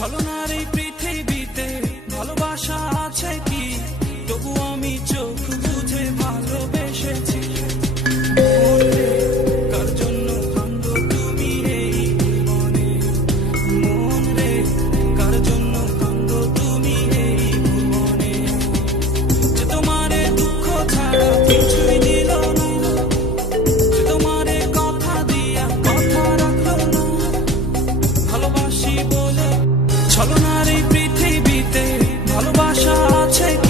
ছলনার এই পৃথিবীতে ভালোবাসা আছে কি, তবু আমি চোখ বুঝে ভালোবেসেছি। মন রে, কার জন্য কাঁদো তুমি এই মনে? মন রে, কার জন্য কাঁদো তুমি এই মনে? যে তোমারে দুঃখ ছাড়া কিছুই দিল না, যে তোমারে কথা দিয়া কথা রাখলো না, ভালোবাসি বলে। ছলনার এই পৃথিবীতে ভালোবাসা আছে কি?